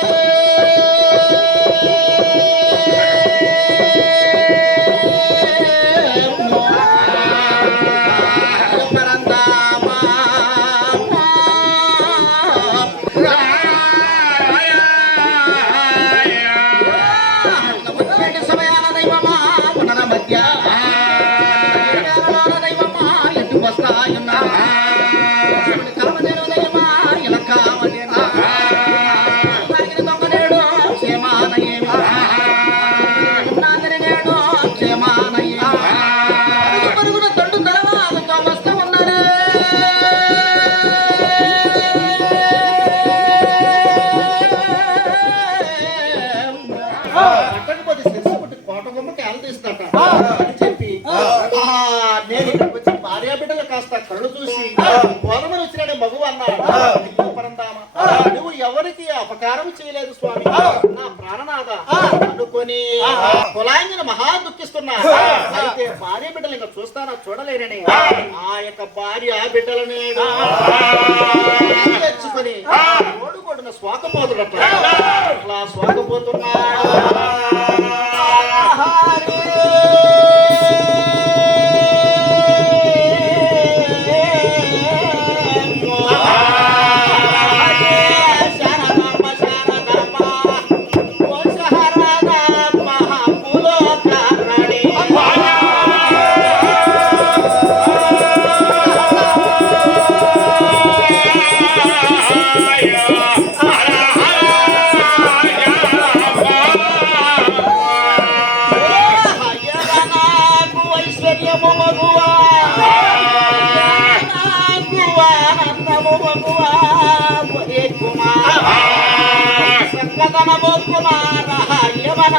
Yeah. కాస్త కళ్ళు చూసి గోధుమలు వచ్చినాడే మగువు అన్నాడు. పరందామ? నువ్వు ఎవరికి అపకారం చేయలేదు స్వామి? నా ప్రాణనాథ. అనుకొని కులాంగిని మహా దుఃఖిస్తున్నా. అయితే భార్య బిడ్డలు ఇంకా చూస్తానా చూడలేనని. ఆ. యొక్క భార్య బిడ్డలని తెచ్చుకొని ఓడుకొడిన స్వాకపోతుడట అట్లా స్వాకపోతున్నా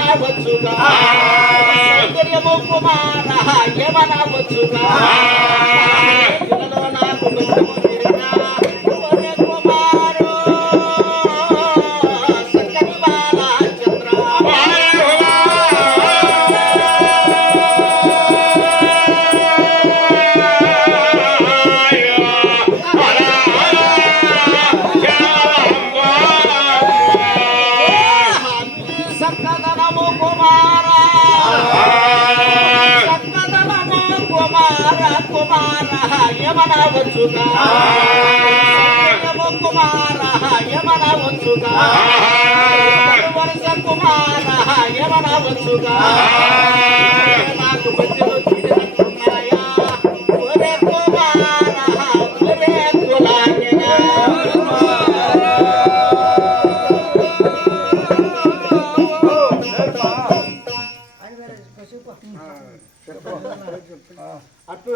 యమనవచ్చుగా సౌకర్యము కుమార యమనవచ్చుగా నా యమన వచ్చుగా సక్కదనము కుమార యమన వచ్చుగా వరుస కుమార యమన వచ్చుగా నాకు మధ్యలో తీరినట్టున్నాయా ఒరే కుమార ఒరే కులాంగినా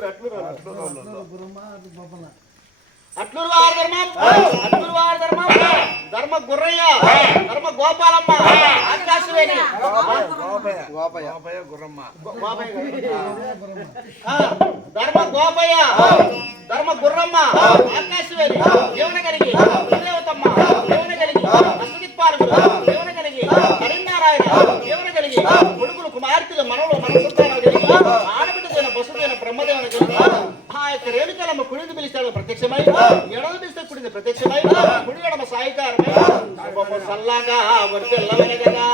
అట్లూరు అట్లూరు అట్లూరు వారి ధర్మం. అట్లూరు వారి ధర్మం. ధర్మ గుర్రయ్య. ధర్మ గోపాలమ్మ. ఆకాశవేణి ఆ, ధర్మ గోపయ్య. ధర్మ గుర్రమ్మ. ఆకాశవేణి. జీవన పిలిస్తాడు ప్రత్యక్షమై ఎడలు పిలిస్తే కుడిని ప్రత్యక్షమై కుడి ఎడమ సాయికారమై సల్లాగా వర్తిల్లవని కదా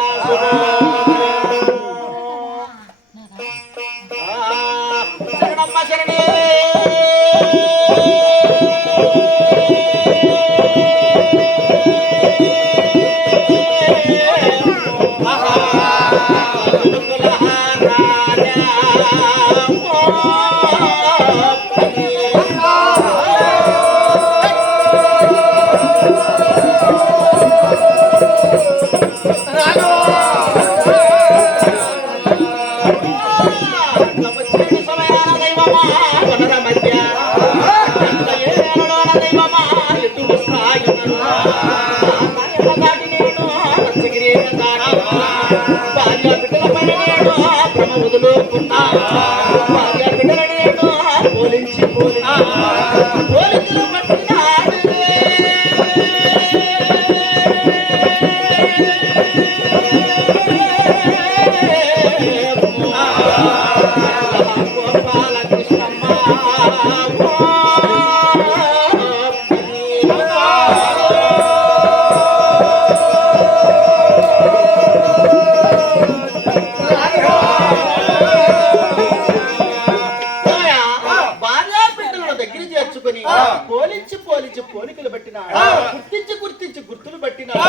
గుర్తించి గుర్తించి గుర్తులు పట్టినాడు.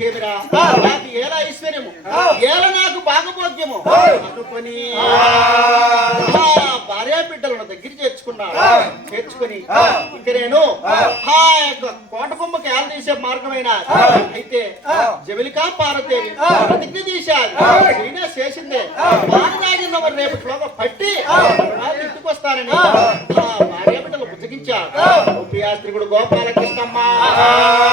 ఏమిరా? నాకు ఏలా ఐశ్వర్యము. ఏల నాకు భాగభోగ్యము. అనుకొని భార్యా బిడ్డలను దగ్గర చేర్చుకున్నాడు. చేర్చుకుని ఇక నేను ఆ. యొక్క కోట బొమ్మకి ఏల తీసే మార్గమైన అయితే జమిలికా పార్వతీదేవి ప్రతిజ్ఞ తీశారు. ఈయన చేసిందే మానదాగిన మరి రేపు శ్లోకం పట్టి ఇంటికి వస్తానని ఆ. భార్య బిడ్డలు బుజ్జగించారు. గోపియాస్త్రికుడు Brahma